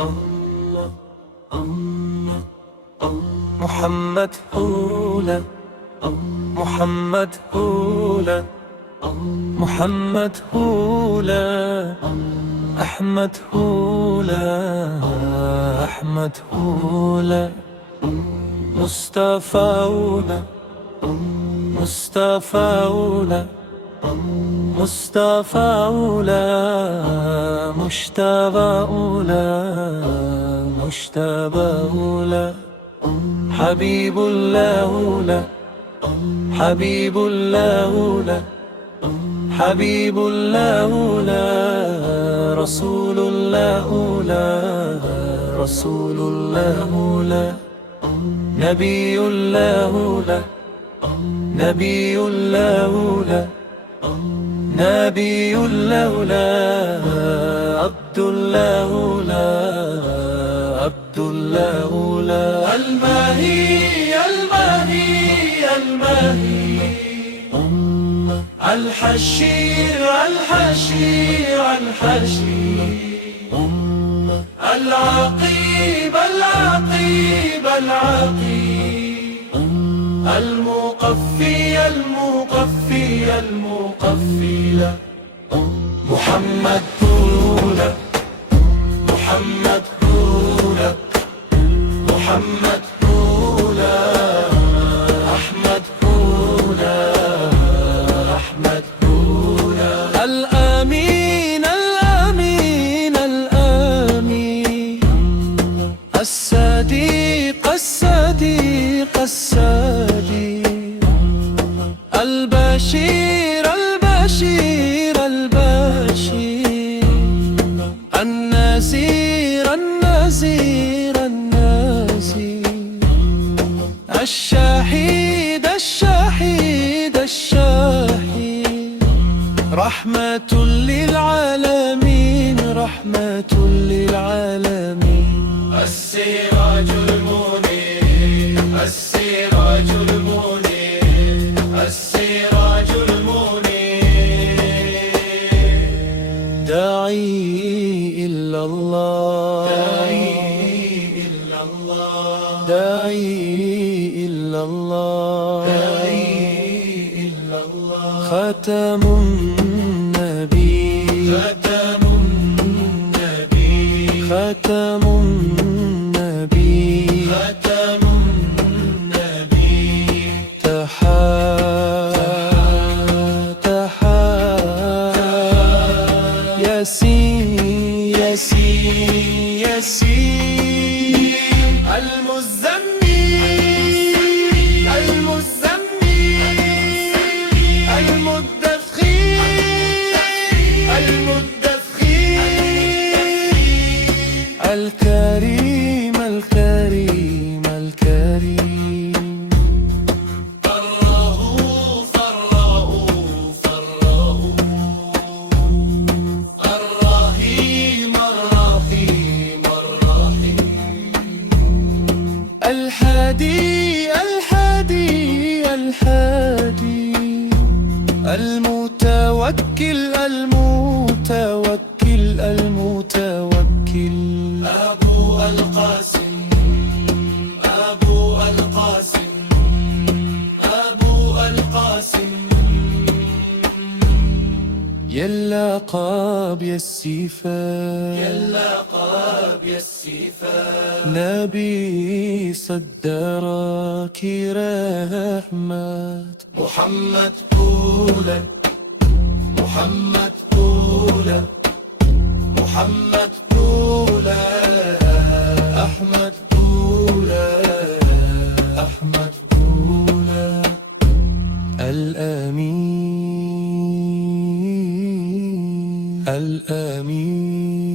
الله الله الله محمد هولا محمد هولا محمد هولا أحمد هولا أحمد هولا مصطفى هولا مصطفى هولا مصطفى أولى مجتبى أولى مجتبى أولى حبيب الله أولى حبيب الله أولى حبيب الله أولى رسول الله أولى رسول الله أولى نبي الله أولى نبي الله أولى نبي لولا عبد الله لا عبد الله لا الماهي الماهي الماهي الحشير الحشير الحشير العقيب العقيب العقيب المقفي المقفي المقفي محمد هولا محمد هولا محمد هولا أحمد هولا أحمد هولا الآمين الآمين الآمين الصديق الصديق الصديق البشير البشير البشير النذير النذير النذير الشهيد الشهيد الشهيد رحمة للعالمين رحمة للعالمين السراج المنير السراج المنير السراج المنير داعي إلا الله داعي إلا الله داعي إلا الله داعي إلا الله ختم النبي ختم النبي ختم النبي ختم النبي ياسين ياسين ياسين المزمل المزمل المدثر المدثر الكريم الكريم الكريم الرؤوف الرؤوف الرؤوف الرحيم الرحيم الرحيم الهادي الهادي الهادي المتوكل المتوكل المتوكل أبو القاسم أبو القاسم أبو القاسم يلا قاب يا السيفا يلا قاب يا السيفا نبي صدرك رحمة محمد هولا محمد هولا محمد هولا أحمد هولا أحمد هولا الآمين الآمين